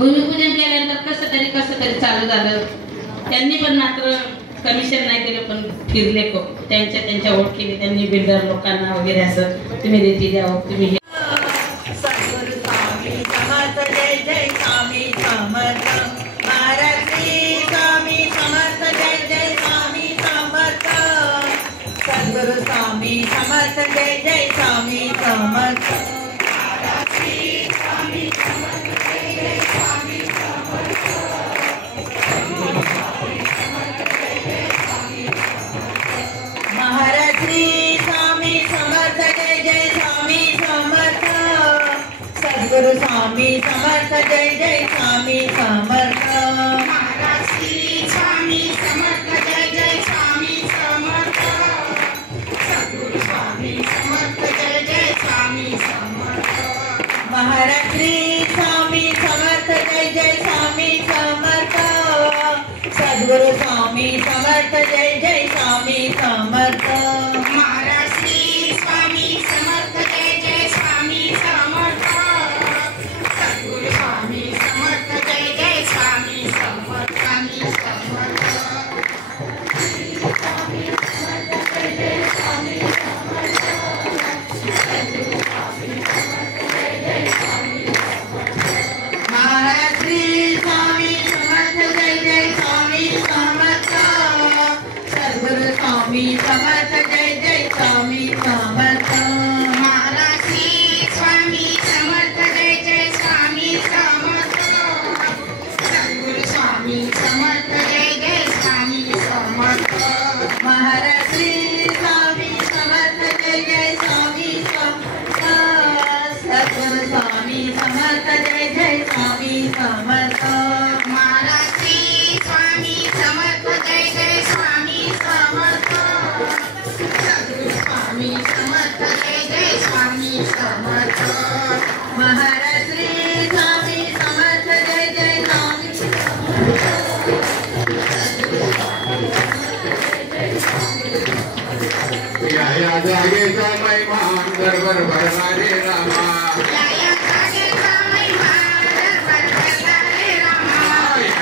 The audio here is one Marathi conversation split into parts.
भूमिपूजन केल्यानंतर कसं तरी चालू झालं. त्यांनी पण मात्र कमिशन नाही केलं, पण फिरले त्यांच्या ओळखीने त्यांनी बिल्डर लोकांना वगैरे असं तुम्ही रेती द्यावं, तुम्ही सद्गुरु स्वामी समर्थ जय जय स्वामी समर्थ. महाराज श्री स्वामी समर्थ जय जय स्वामी समर्थ. सद्गुरु स्वामी समर्थ जय जय स्वामी समर्थ. महाराज श्री स्वामी समर्थ जय जय स्वामी समर्थ. सद्गुरु स्वामी समर्थ जय जय स्वामी समर्थ. महाराज श्री स्वामी समर्थ जय जय स्वामी समर्थ. सद्गुरु स्वामी समर्थ जय जय स्वामी समर्थ. महाराज श्री स्वामी समर्थ जय जय स्वामी समर्थ. सद्गुरु स्वामी समर्थ जय जय स्वामी समर्थ. महाराज श्री स्वामी समर्थ जय जय स्वामी समर्थ. सद्गुरु स्वामी समर्थ जय जय स्वामी समर्थ. महाराज श्री स्वामी समर्थ जय जय स्वामी समर्थ. सद्गुरु स्वामी समर्थ जय जय स्वामी समर्थ. महाराज श्री स्वामी समर्थ जय जय स्वामी समर्थ. सद्गुरु स्वामी समर्थ जय जय स्वामी समर्थ. महाराज श्री स्वामी समर्थ जय जय स्वामी समर्थ. सद्गुरु स्वामी समर्थ जय जय स्वामी समर्थ. महाराज श्री स्वामी समर्थ जय जय स्वामी समर्थ. सद्गुरु स्वामी समर्थ जय जय स्वामी समर्थ. महाराज श्री स्वामी समर्थ जय जय स्वामी या जागेचा महिमान दरबार भरणारे रामा. या जागेचा महिमान दरबार भरणारे रामा.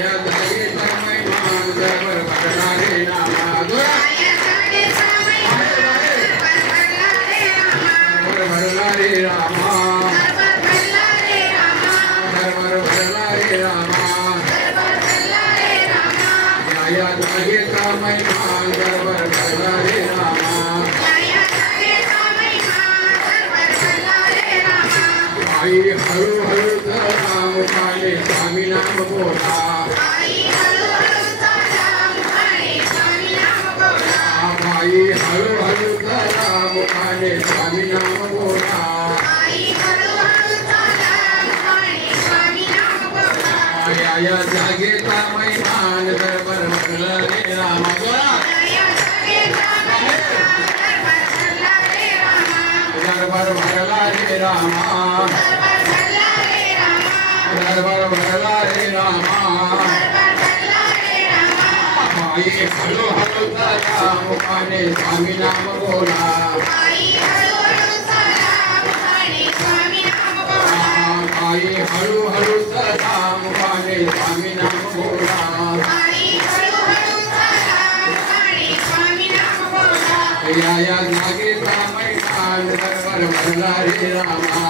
या जागेचा महिमान दरबार भरणारे रामा. या जागेचा महिमान दरबार भरणारे रामा. भरणारे रामा. दरबार भरणारे रामा. दरबार भरणारे रामा. दरबार भरणारे रामा. या जागेचा महिमान दरबार भरणारे रामा. या जागेचा महिमान दरबार भरणारे रामा. आई हळूहळू चला मुखाने स्वामी नाम बोला. आई हळूहळू चला मुखाने स्वामी नाम बोला. आई हळूहळू चला मुखाने स्वामी नाम बोला. आई हळूहळू चला मुखाने स्वामी नाम बोला. या जागेचा महिमान दरबार भरणारे रामा. या जागेचा महिमान दरबार भरणारे रामा. दरबार भरणारे रामा. दरबार भरणारे रामा. दरबार भरणारे रामा. दरबार भरणारे रामा. आई हळूहळू चला मुखाने स्वामी नाम बोला. आई हळूहळू चला मुखाने स्वामी नाम बोला. आई हळूहळू चला मुखाने स्वामी नाम बोला. आई हळूहळू चला मुखाने स्वामी नाम बोला. या जागेचा मैदान दरबार भरणारे रामा.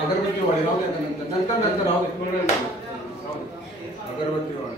अगरबत्ती वाली राहू द्या. नंतर राहू दे. अगरबत्ती वाली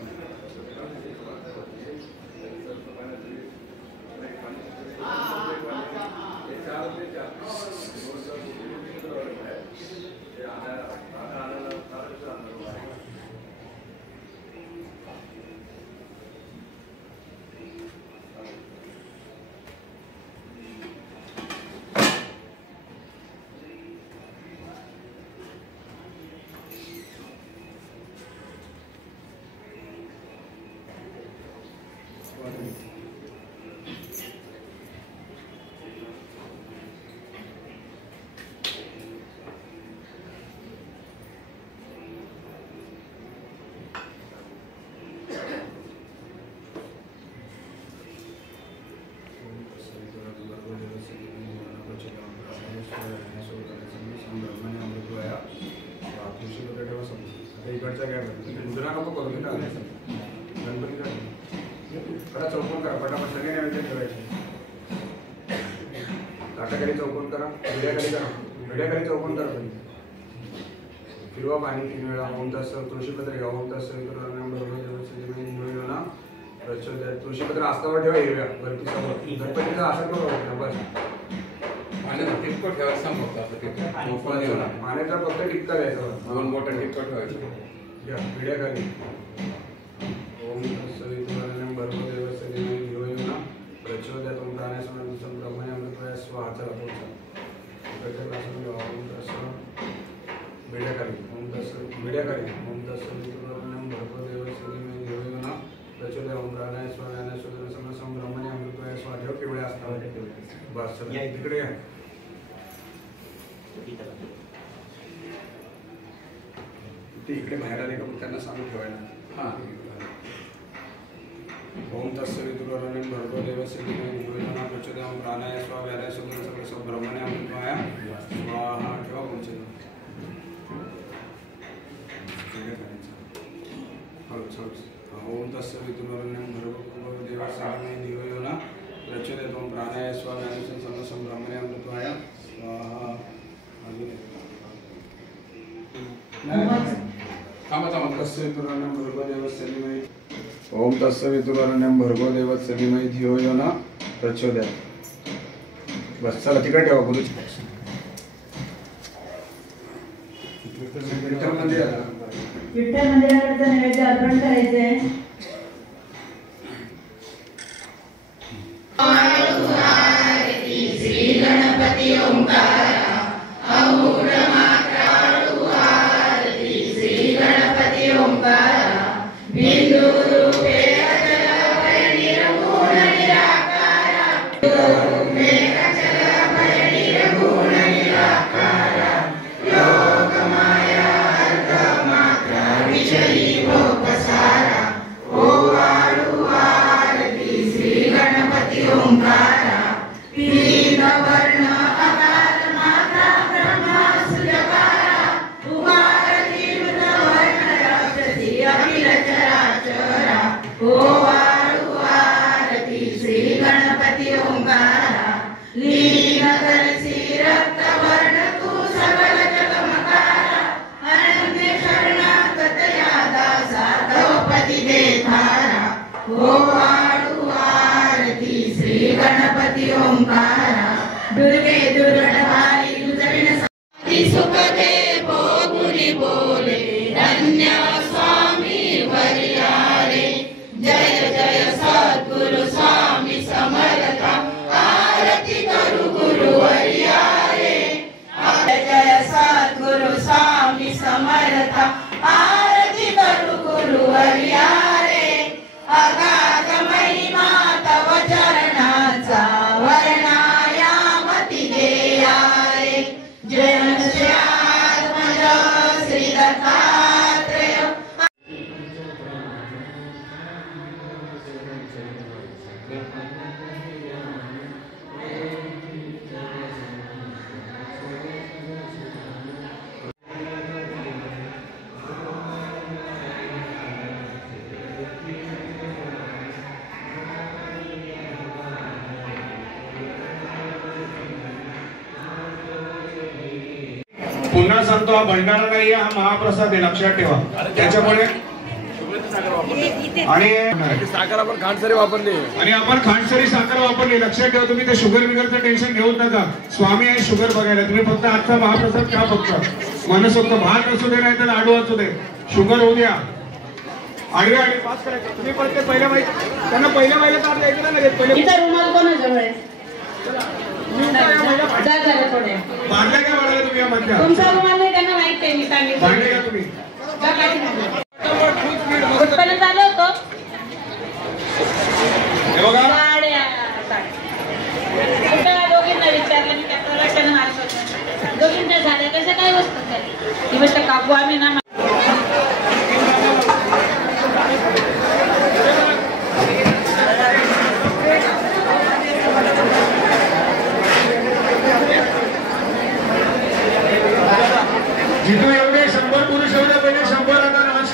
गणपतीचा काय मुद्रा नको करू ना गणपतीचा करा चौकोन करा पटापट सगळे नैवेद्य ठेवायचे ताटाखाली चौकोन करा भिड्याखाली चौकोन करा फिरवा पाणी 3 वेळा ओम तस्स तुळशीपत्र घ्या ओम तस्स तुळशीपत्र आस्तावर ठेवा हिरव्या वरती समोर गणपतीचा असं करू बस पाण्याचा टिपको ठेवायला सांग पाण्याचा फक्त टिपका द्यायचा 2 बोटं टिपको ठेवायचं घ्या भिड्याखाली ओम तत्सवितुर्वरेण्यं भर्गो देवस्य धीमहि धियो यो नः प्रचोदयात् ओम प्राणेश्वरं ब्रह्मणे अमृतत्वाय स्वाहा चला पोचा ओम तत्स भिड्याखाली ओम तत्सवितुर्वरेण्यं भर्गो देवस्य धीमहि धियो यो नः प्रचोदयात् ओम प्राणेश्वरं ब्रह्मणे अमृतत्वाय स्वाहा ठेव पिवळ्या असतात बस चला तिकडे या ते इकडे बाहेर आले का त्यांना सांगून ठेवायला हां ओम तत्सवितुर्वरेण्यं भर्गो देवस्य धीमहि धियो यो नः प्रचोदयात् ओम प्राणाय स्वाहा व्याधाय सुदर्शनं ब्रह्मणे अमृतत्वाय स्वाहा ठेवा पुढचे ओम तत्सवितुर्वरेण्यं भर्गो देवस्य धीमहि धियो यो नः प्रचोदयात् ओम प्राणाय स्वाहा व्याधाय सुदर्शनं ब्रह्मणे अमृतत्वाय स्वाहा ओम तत्सवितुर्वरेण्यं भर्गो देवस्य धीमहि धियो यो नः प्रचोदयात् बस चला तिकडे ठेवा गुरु विठ्ठल मंदिराकडचं नैवेद्य अर्पण करायचंय श्री गणपती ओंकार श्री गणपती ओंकार बिंदु रूपे अचल भय निर्गुण निराकार रूपे अचल भय निर्गुण निराकार योग माया अर्थ मात्रा विजयी भोगसारा ओ वाळू आरती श्री गणपती ओंकार तीन वर्ण आकार मात्रा ब्रह्मा सूर्यकारा उकार तीव्र वर्ण राक्षसी अखिल चराचरा ओ वाळू आरती श्री गणपती ओंकारा लीन करसी रक्त वर्ण तू सकल जगमकारा अनंत शरणागत यादा साधोपती देधारा ओ वाळू आरती श्री गणपती ओंकारा दुर्गे दुर्गणहारी दुर्जन सुख दे भोगुनी बोले धन्य स्वामी वरियारे जय जय सद्गुरु स्वामी समर्था आरती करू गुरु वरियारे जय जय सद्गुरु स्वामी समर्था आरती करू गुरु वरियारे अगाध महिमा तव चरणाचा वर्णायामती देयारे जय श्रीआत्मज श्री दत्तात्रेय पुन्हा सांगतो हा भंडारा नाही हा महाप्रसाद आहे लक्षात ठेवा त्याच्यामुळे आणि साखर आपण खांडसरी वापरली आणि आपण खांडसरी साखर वापरली लक्षात ठेवा तुम्ही ते शुगर बिगरचं टेन्शन घेऊन नका स्वामी आहे शुगर बघायला तुम्ही फक्त आजचा महाप्रसाद खा फक्त मनसोक्त भात असू दे नाही तर लाडू असू दे शुगर होऊ द्या आडवे आडवे पास करायचं तुम्ही पण ते पहिल्या माहिती त्यांना पहिल्या महिला ताप द्यायचं ना लगेच पहिले इथं रुमाल कोणाजवळ आहे जा जरा थोडे बांधल्या काय वाढवल्या तुम्ही या मधल्या तुमचा रुमाल नाही त्यांना माहिती आहे मी सांगितलं बांधले का तुम्ही जा काय कुठपर्यंत आलो होतो हे बघा साड्या कुठं दोघींना विचारलं मी त्या लक्षानं मारत होतो दोघींच्या साड्या कशा काय वस्तू ही गोष्ट कापू आम्ही ना जिथून एवढे 100 पुरुष एवढे पहिले 100 आता नाच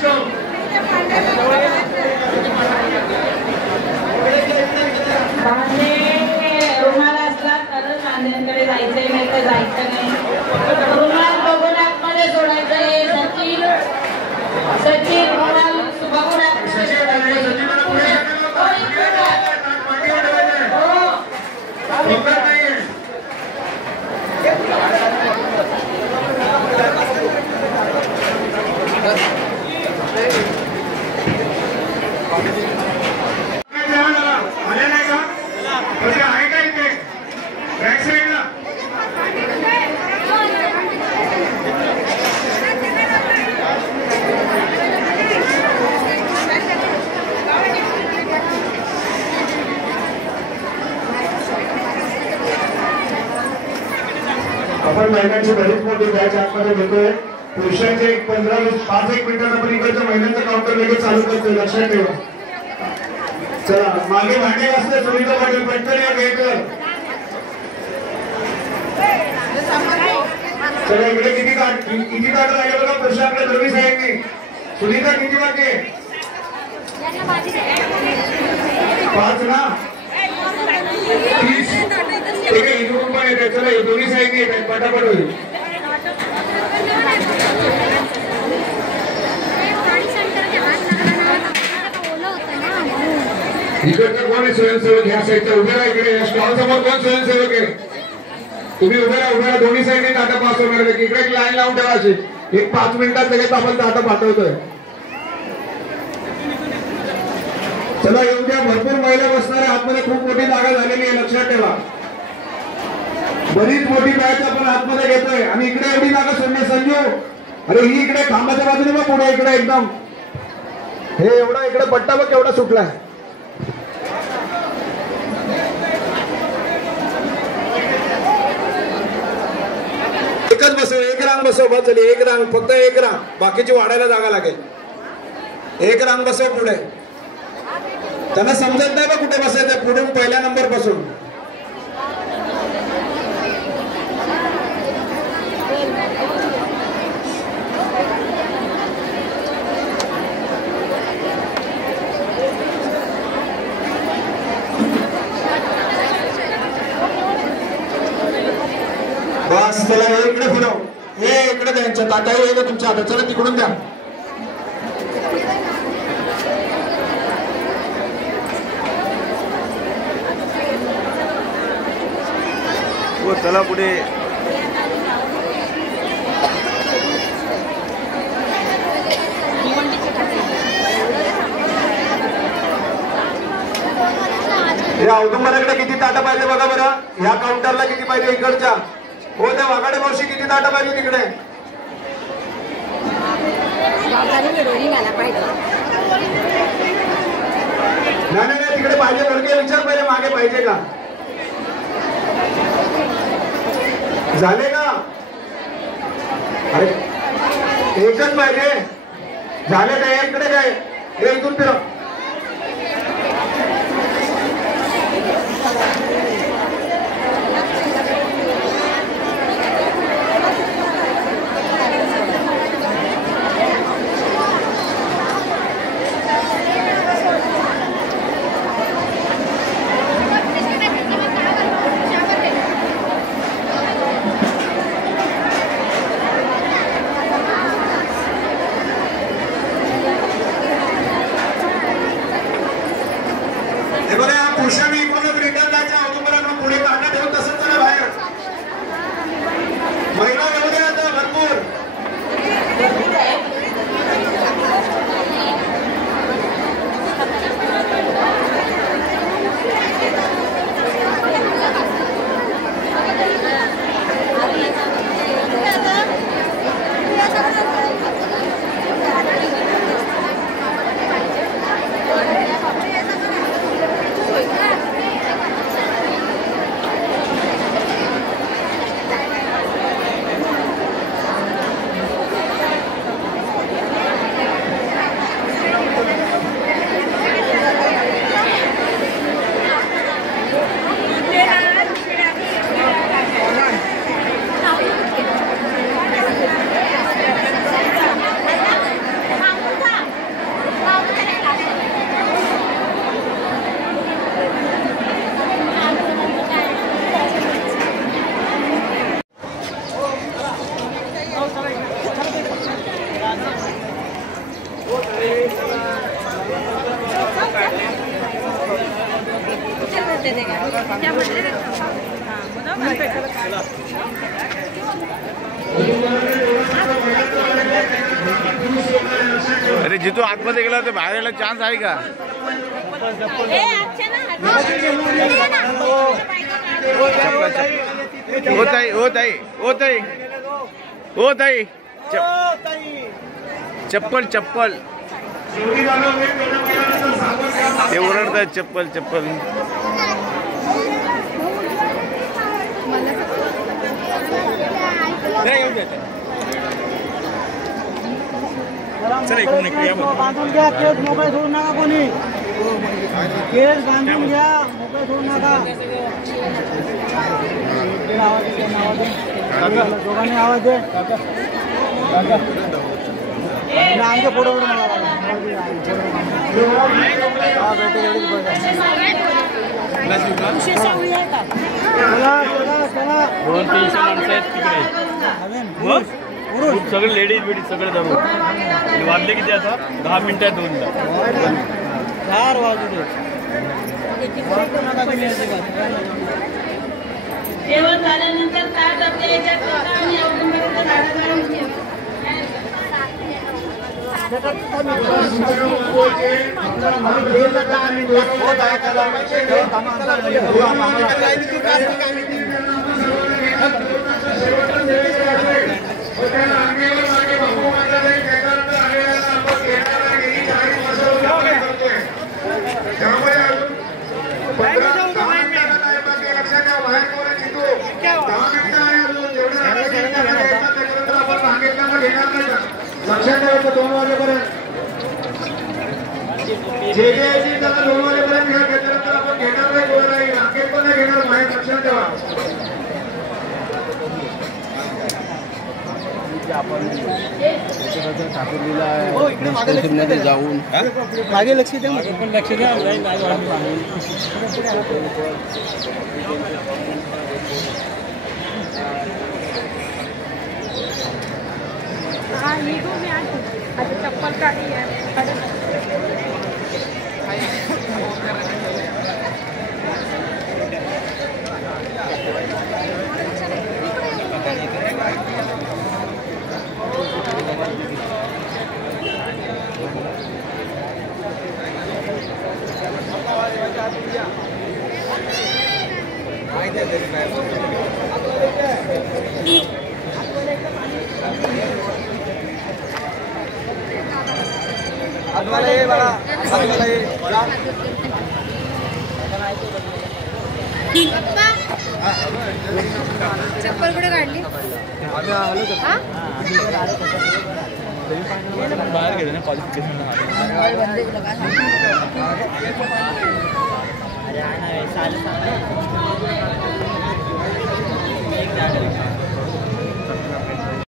आपण महिलांची बरीच मोठी बॅच आतमध्ये घेतोय. पुरुषांचे एक 15-20-5 मिनिटात आपण इकडच्या महिलांचं काउंटर लगेच चालू करतोय, लक्षात ठेवा. चला मागे भांडे असते सुनीता पाटील पटकन या घ्यायचं. चला इकडे किती ताट लागले बघा पुरुषांकडे दोन्ही साईडनी. सुनीता किती वाटते? 5 ना 30. ठीक आहे इकडून पण येते. चला हे दोन्ही साईडनी येत आहेत, पटापट होईल. इकडचं कोण आहे स्वयंसेवक? ह्या साईडच्या उभे राहा. इकडे स्टॉल समोर कोण स्वयंसेवक आहे? तुम्ही उभे राहा. दोन्ही साईडने ताटा पास होणार. इकडे एक लाईन लावून ठेवा अशी. एक 5 मिनिटात लगेच आपण ताटा पाठवतोय. चला येऊ द्या. भरपूर महिला बसणार आहे आतमध्ये. खूप मोठी जागा झालेली आहे, लक्षात ठेवा. बरीच मोठी बॅच आपण आतमध्ये घेतोय. आणि इकडे एवढी जागा सोडणे संजू. अरे ही इकडे खांबाच्या बाजूने मग पुढे इकडे एकदम हे एवढा इकडे पट्टा बघ केवढा सुटलाय. एकच बसव, एक रांग बसव. बस झाली एक रांग, फक्त एक रांग. बाकीची वाढायला जागा लागेल. एक रांग बसव पुढे. त्यांना समजत नाही बा कुठे बसायचं. पुढून पहिल्या नंबर पासून. बस चला इकडे फिरव. हे इकडे द्यायच्या ताटा येईल तुमच्या हातात. चला तिकडून द्या. चला पुढे. या औदुंबराकडे किती ताटा पाहिजे बघा बरं. ह्या काउंटरला किती पाहिजे इकडच्या. हो त्या वाघाडे मावशी किती ताटा पाहिजे तिकडे. नाही तिकडे पाहिजे. वरती विचार पहिले मागे पाहिजे का. झाले का. अरे एकच पाहिजे. झाले काय. इकडे काय हे इथून फिरव. पुरुषांनी इकडूनच रिटर्न जायचं. औदुंबराकडून पुढे काढणं ठेवून तसंच चला बाहेर. महिला येऊ द्या आता भरपूर. अरे जिथून आतमध्ये गेला तर बाहेर यायला चान्स आहे का? चप्पल चप्पल ते ओरडतात. चप्पल चप्पल बांधून घ्या, केस मोकळे सोडू नका कोणी. केस बांधून घ्या, मोकळे सोडू नका. दोघांनी आवाज दे. आमच्या फोटो फोटो सगळे लेडीज बिडीज सगळे धरून वाजले किती आता 10 मिनिटात 2 चार वाजू दे. जेवण झाल्यानंतर ताट आपल्या याच्यात ठेवा आणि औदुंबराचं झाडं लावून ठेवा. लक्षात ठेवायचं 2 वाजेपर्यंत जे घ्यायची त्याला 2 वाजेपर्यंत घ्या. त्याच्यानंतर आपण घेणार नाही, गोळा नाही, राखेल पण नाही घेणार बाहेर. लक्षात ठेवा. ठाकूरलीला जाऊन मागे लक्ष द्या. पण लक्ष द्या. चप्पल काढली आहे. चप्पल कुठे काढली? बाहेर गेले ना क्वालिफिकेशन.